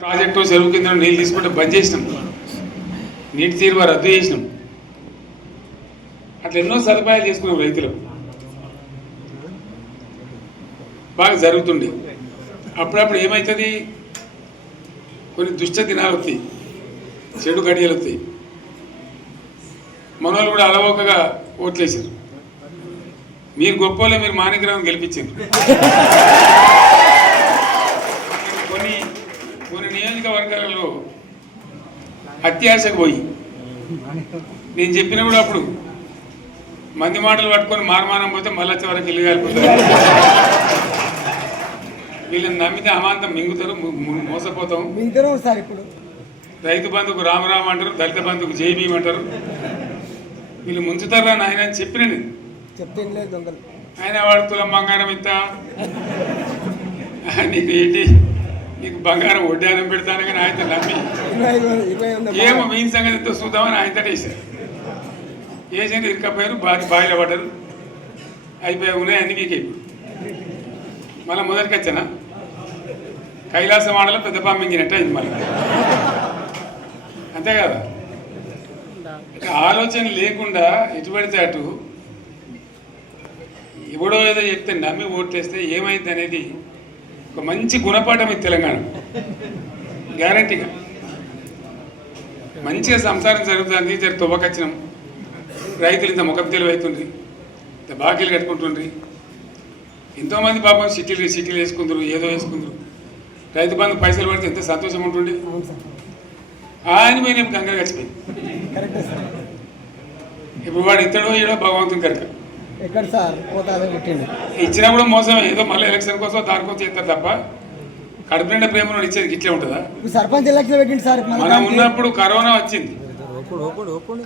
Project చెరువు కింద నీళ్ళు తీసుకుంటే బంద్ చేసినాం, నీటి తీరువ రద్దు చేసినాం. అట్లా ఎన్నో సదుపాయాలు చేసుకున్నాం. రైతులు బాగా జరుగుతుండే. అప్పుడప్పుడు ఏమవుతుంది, కొన్ని దుష్ట దినాలు వస్తాయి, చెడు గడియలు వస్తాయి. మనోళ్ళు కూడా అలవోకగా ఓట్లేసారు. మీరు గొప్పలే, మీరు మాణిక్యరావుని గెలిపించారు. కొన్ని నియోజకవర్గాలలో అత్యాశకు పోయి నేను చెప్పిన కూడా అప్పుడు మంది మాటలు పట్టుకొని మారమానం పోతే మళ్ళీ వచ్చే వరకు ఇల్లు కాలిపోతారు. వీళ్ళని నమ్మితే అమాంతం మింగుతారు, మోసపోతాం. రైతు బంధుకు రామరామ అంటారు, దళిత బంధుకు జైబీం అంటారు. వీళ్ళు ముంచుతారా నాయన అని చెప్పిన నేను. ఆయన వాడు తులం బంగారం ఇస్తా, నీకు ఏంటి, నీకు బంగారం వడ్డానం పెడతాను కానీ ఆయన నమ్మి ఏమో మీ సంగతి ఎంతో చూద్దామని ఆయన వేసారు. వేసింది ఇరుకపోయారు, బాయిలో పడ్డారు, అయిపోయి ఉన్నాయి అన్ని వీకే. మళ్ళీ మొదటికి వచ్చానా కైలాస వాడలో పెద్ద పంపించినట్టు అయింది మళ్ళీ. అంతే కదా, ఆలోచన లేకుండా ఎటు పడితే అటు ఎవడో ఏదో చెప్తే నమ్మి ఓట్లేస్తే ఏమైంది అనేది ఒక మంచి గుణపాఠం ఇది తెలంగాణ. గ్యారంటీగా మంచిగా సంసారం జరుగుతుంది. జర తువ్వకచ్చినాం, రైతులు ఇంత ముఖం తెలివైతుండ్రి, ఇంత బాకీలు కట్టుకుంటుండ్రి. ఎంతోమంది పాపం సిటీలు వేసుకుందరు, ఏదో వేసుకుందరు. రైతు బంధు పైసలు పడితే ఎంత సంతోషం ఉంటుండే. ఆయన పోయి నేను కంగారు గడిచిపోయింది. ఇప్పుడు వాడు ఇతడో ఏడో భగవంతుని కనుక ఇచ్చినా కూడా మోసం. ఏదో మళ్ళీ ఎలక్షన్ కోసం దానికోసం చేస్తారు తప్ప కడుపు నిండా ప్రేమ ఇచ్చేది ఇట్లే ఉంటుందా? సర్పంచ్ ఎలక్షన్ పెట్టింది సార్. మనం ఉన్నప్పుడు కరోనా వచ్చింది.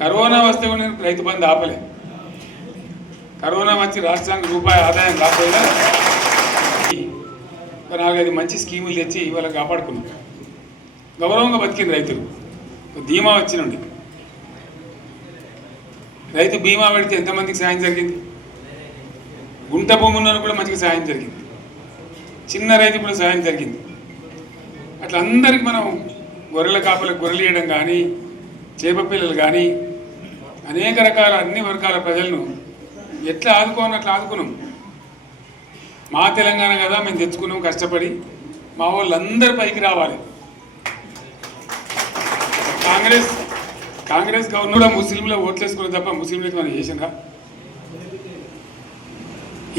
కరోనా వస్తే కూడా నేను రైతు బంధు ఆపలే. కరోనా వచ్చి రాష్ట్రానికి రూపాయి ఆదాయం రాకపోయినా 4-5 మంచి స్కీములు తెచ్చి వాళ్ళకి కాపాడుకున్నాం. గౌరవంగా బతికింది రైతులు. ధీమా వచ్చినండి. రైతు బీమా పెడితే ఎంతమందికి సాయం జరిగింది? గుంట భూమి ఉన్న కూడా మంచిగా సాయం జరిగింది. చిన్న రైతు కూడా సాయం జరిగింది. అట్లా అందరికీ మనం గొర్రెల కాపలకు గొర్రెలు వేయడం కానీ, చేప పిల్లలు కానీ, అనేక రకాల అన్ని వర్గాల ప్రజలను ఎట్లా ఆదుకోని అట్లా ఆదుకున్నాం. మా తెలంగాణ కదా మేము తెచ్చుకున్నాం కష్టపడి. మా వాళ్ళందరూ పైకి రావాలి. కాంగ్రెస్ గవర్నర్ ముస్లింలో ఓట్లేసుకుని తప్ప ముస్లింలకు మనం చేసిందా?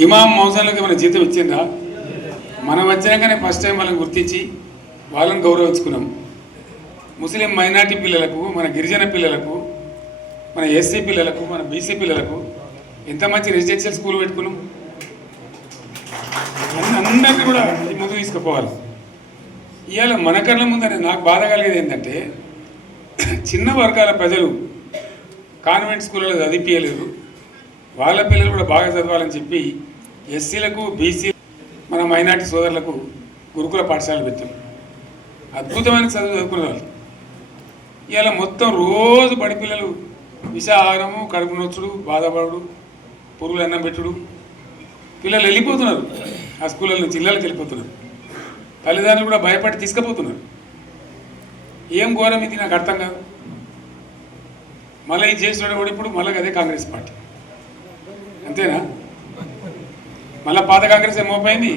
ఇమాం మౌజాన్లకు మన జీతం ఇచ్చిందా? మనం వచ్చినాకనే ఫస్ట్ టైం వాళ్ళని గుర్తించి వాళ్ళని గౌరవించుకున్నాం. ముస్లిం మైనార్టీ పిల్లలకు, మన గిరిజన పిల్లలకు, మన ఎస్సీ పిల్లలకు, మన బీసీ పిల్లలకు ఎంత మంచి రెసిడెన్షియల్ స్కూల్ పెట్టుకున్నాం. అందరినీ కూడా ముందుకు తీసుకుపోవాలి. ఇవాళ మన కళ్ళ ముందని నాకు బాధ కలిగేది ఏంటంటే, చిన్న వర్గాల ప్రజలు కాన్వెంట్ స్కూళ్ళలో చదివించలేదు. వాళ్ళ పిల్లలు కూడా బాగా చదవాలని చెప్పి ఎస్సీలకు, బీసీ, మన మైనార్టీ సోదరులకు గురుకుల పాఠశాలలు పెట్టాం. అద్భుతమైన చదువు చదువుకునే వాళ్ళు. ఇవాళ మొత్తం రోజు బడి పిల్లలు విషాహారము, కడుపు నొచ్చుడు, బాధపడు, పురుగులు అన్నం పెట్టుడు. పిల్లలు వెళ్ళిపోతున్నారు ఆ స్కూళ్ళ నుంచి, ఇళ్ళకి వెళ్ళిపోతున్నారు. తల్లిదండ్రులు కూడా భయపడి తీసుకుపోతున్నారు. ఏం ఘోరం ఇది, నాకు అర్థం కాదు. మళ్ళీ ఇది చేసినాడు కూడా ఇప్పుడు మళ్ళీ అదే కాంగ్రెస్ పార్టీ. అంతేనా? మళ్ళీ పాత కాంగ్రెస్ మోపోయింది,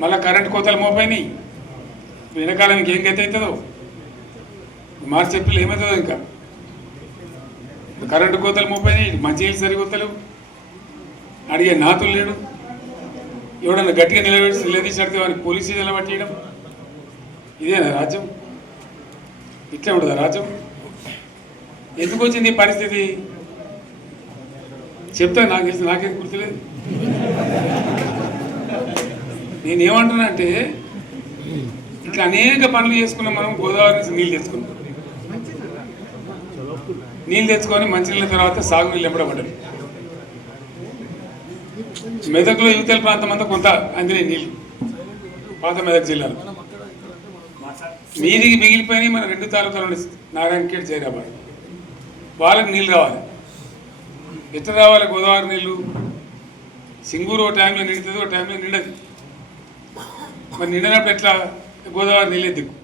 మళ్ళీ కరెంటు కోతలు మోపోయినాయి. వెనకాలం ఇంకేం గతి అవుతుందో మార్చి ఏప్రిల్ ఏమవుతుందో. ఇంకా కరెంటు కోతలు మోపోయినాయి, మంచినీళ్ళు సరికొత్తలేవు, అడిగే నాతులు లేడు. ఎవడన్నా గట్టిగా నిలదీసి అడితే వాడిని పోలీస్ స్టేషన్లో పట్టేయడం. ఇదేనా రాజ్యం? ఇట్లా ఉంటుందా రాజ్యం? ఎందుకు వచ్చింది ఈ పరిస్థితి చెప్తా. నాకు తెలిసి నాకేం గుర్తులేదు. నేనేమంటున్నా అంటే, ఇట్లా అనేక పనులు చేసుకున్నాం మనం. గోదావరి నుంచి నీళ్ళు తెచ్చుకున్నాం. నీళ్ళు తెచ్చుకొని మంచినీళ్ళ తర్వాత సాగునీళ్ళు ఎంపడబడ్డారు. మెదక్లో యువతల ప్రాంతం అంతా కొంత అందినాయి నీళ్ళు, పాత మెదక్ జిల్లాలో. మీదికి మిగిలిపోయినాయి మన 2 తాలూకాలు, నారాయణఖేడ్, జైరాబాద్. వాళ్ళకి నీళ్ళు రావాలి. ఎట్లా రావాలి గోదావరి నీళ్ళు? సింగూరు ఓ టైంలో నిండుతుంది, ఓ టైంలో నిండదు. మరి నిండినప్పుడు ఎట్లా? గోదావరి నీళ్ళే దిక్కు.